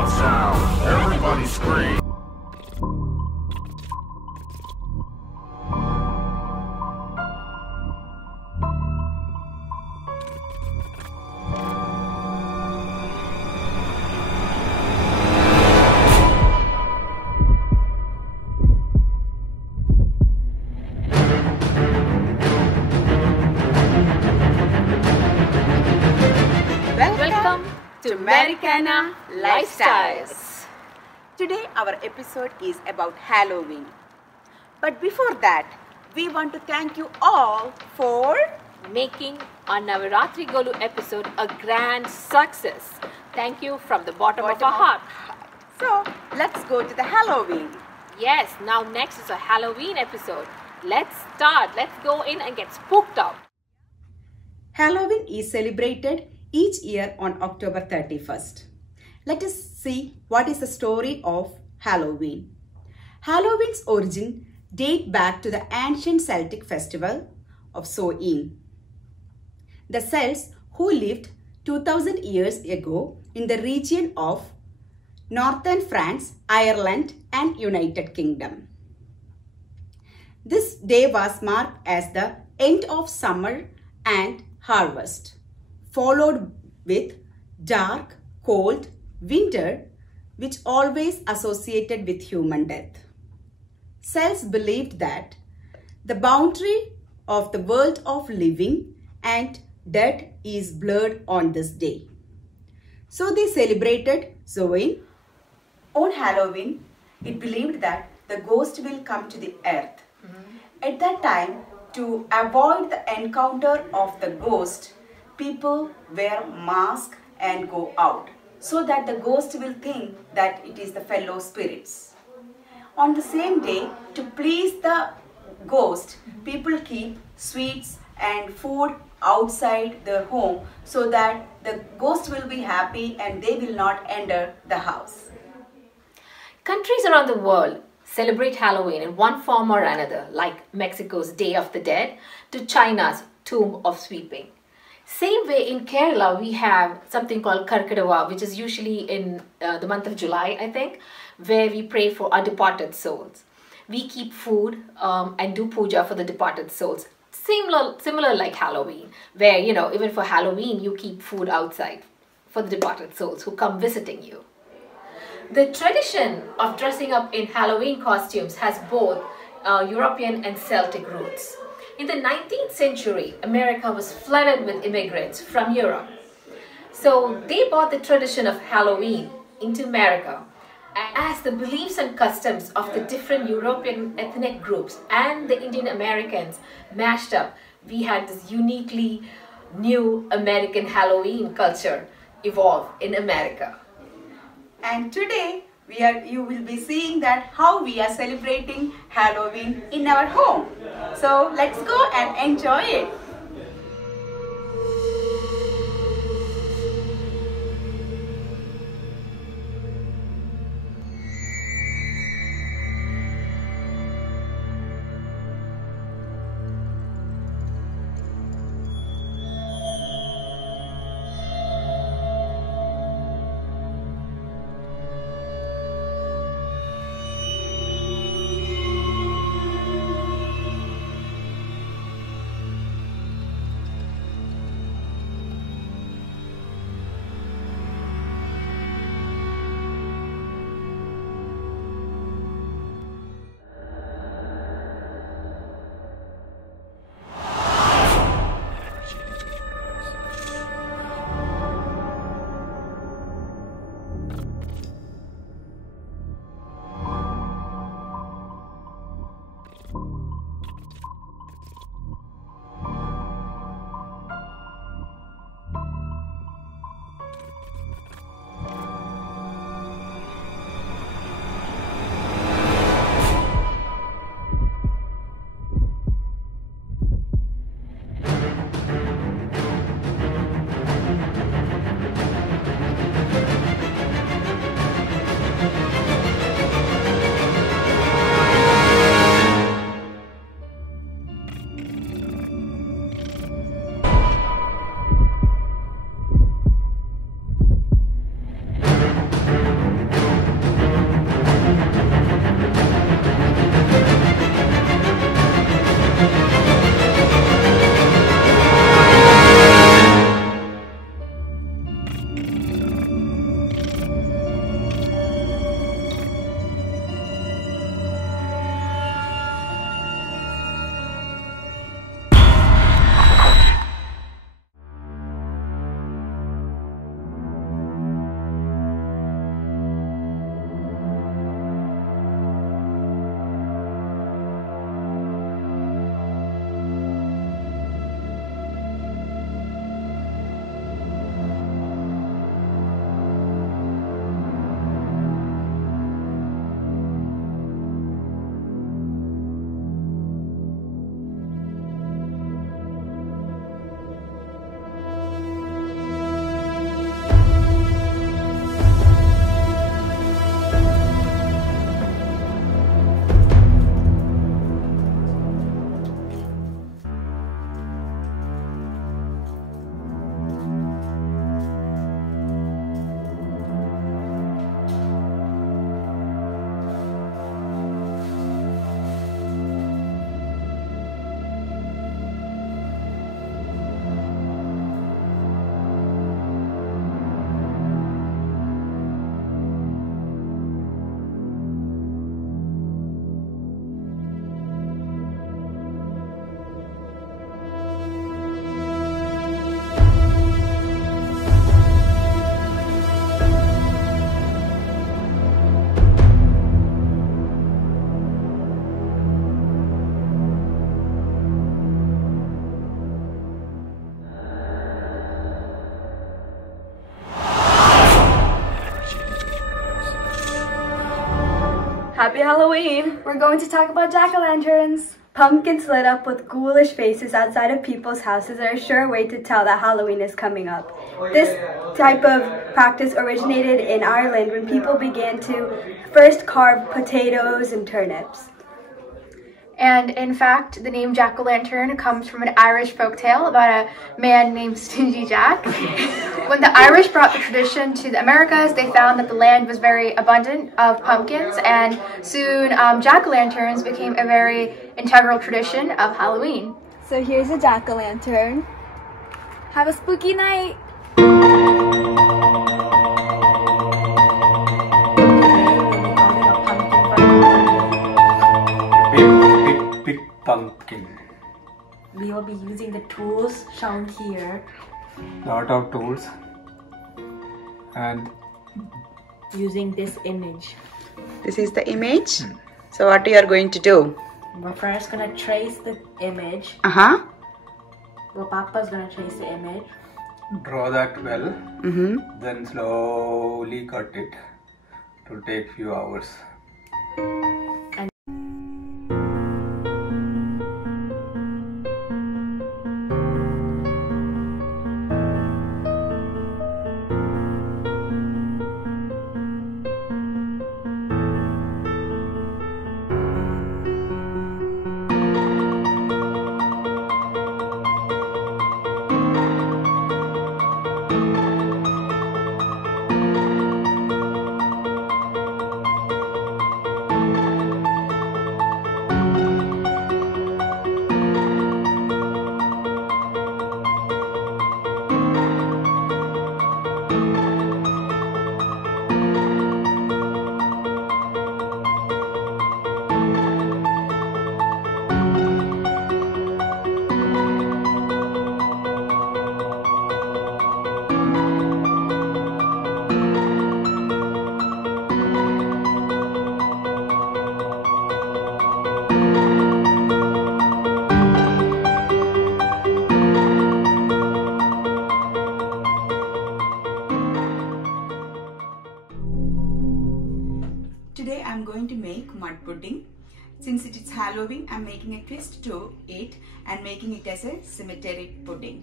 loud sound. Everybody scream. Welcome to Americana Lifestyles. Today our episode is about Halloween. But before that, we want to thank you all for Making our Navaratri Golu episode a grand success. Thank you from the bottom of our heart. So, let's go to the Halloween. Yes, now next is a Halloween episode. Let's start. Let's go in and get spooked out. Halloween is celebrated each year on October 31st. Let us see what is the story of Halloween. Halloween's origin date back to the ancient Celtic festival of Samhain. The Celts, who lived 2000 years ago in the region of northern France, Ireland and United Kingdom. This day was marked as the end of summer and harvest, followed with dark, cold winter, which always associated with human death. Celts believed that the boundary of the world of living and dead is blurred on this day. So they celebrated Samhain. On Halloween, it believed that the ghost will come to the earth. At that time, to avoid the encounter of the ghost, people wear masks and go out so that the ghost will think that it is the fellow spirits. On the same day, to please the ghost, people keep sweets and food outside their home so that the ghost will be happy and they will not enter the house. Countries around the world celebrate Halloween in one form or another, like Mexico's Day of the Dead to China's Tomb of Sweeping. Same way in Kerala, we have something called Karkadava, which is usually in the month of July, I think, where we pray for our departed souls. We keep food and do puja for the departed souls. Similar like Halloween, where, even for Halloween, you keep food outside for the departed souls who come visiting you. The tradition of dressing up in Halloween costumes has both European and Celtic roots. In the 19th century, America was flooded with immigrants from Europe. So they brought the tradition of Halloween into America. As the beliefs and customs of the different European ethnic groups and the Indian Americans mashed up, we had this uniquely new American Halloween culture evolve in America. And today, you will be seeing that how we are celebrating Halloween in our home. So let's go and enjoy it. Happy Halloween! We're going to talk about jack-o'-lanterns. Pumpkins lit up with ghoulish faces outside of people's houses are a sure way to tell that Halloween is coming up. This type of practice originated in Ireland when people began to first carve potatoes and turnips. And in fact, the name jack-o'-lantern comes from an Irish folktale about a man named Stingy Jack. When the Irish brought the tradition to the Americas, they found that the land was very abundant of pumpkins, and soon jack-o'-lanterns became a very integral tradition of Halloween. So here's a jack-o'-lantern. Have a spooky night! Big pumpkin. We will be using the tools shown here. Lot of tools and Using this image. This is the image. So what you are going to do? We're first gonna trace the image. Well, Papa's gonna trace the image. draw that well. Then slowly cut it. It will take few hours. Today I'm going to make mud pudding. Since it is Halloween, I'm making a twist to it and making it as a cemetery pudding.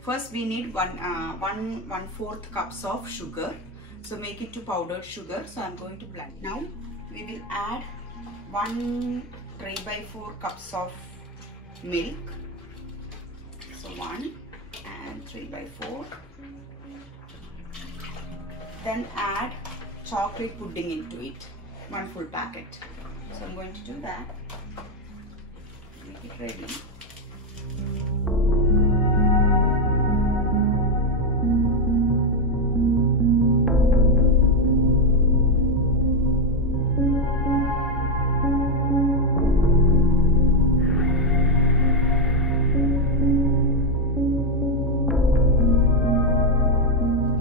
First we need 1/4 cups of sugar. So make it to powdered sugar. So I'm going to blend. Now we will add 3/4 cups of milk. So 1 and 3/4. Then add chocolate pudding into it, 1 full packet. So I'm going to do that. Make it ready.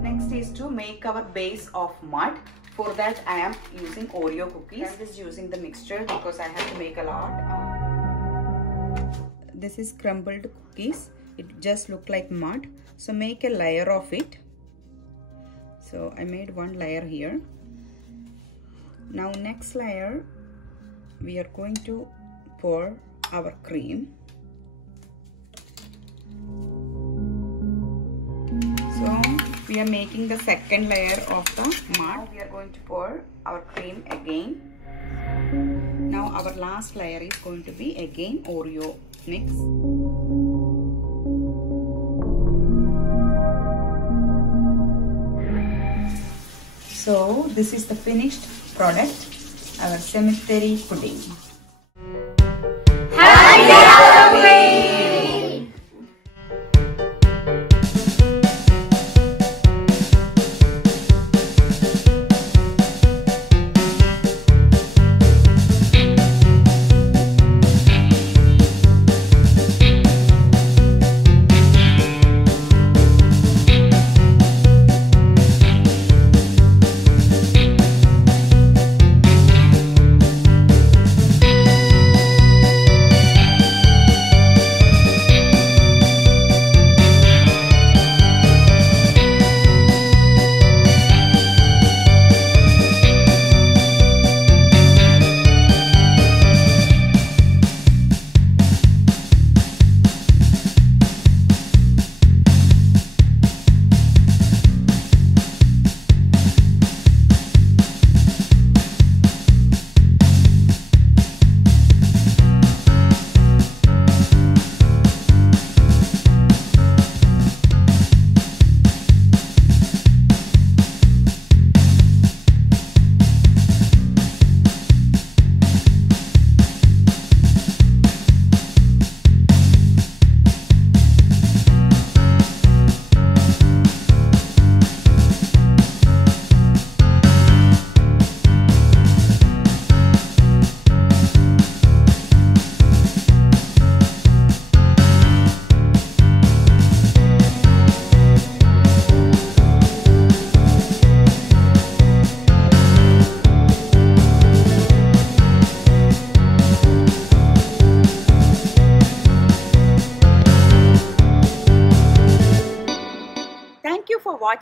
Next is to make our base of mud. For that I am using Oreo cookies. I'm just using the mixture because I have to make a lot. This is crumbled cookies. It just look like mud. So make a layer of it. So I made 1 layer here. Now next layer we are going to pour our cream. So we are making the second layer of the mud. Now we are going to pour our cream again. Now our last layer is going to be again Oreo mix. So this is the finished product, our cemetery pudding. Happy Halloween!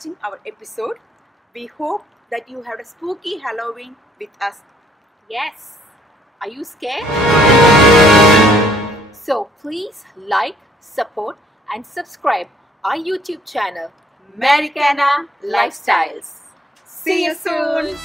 watching our episode. We hope that you had a spooky Halloween with us. Yes. Are you scared? So please like, support and subscribe our YouTube channel, Americana Lifestyles. See you soon.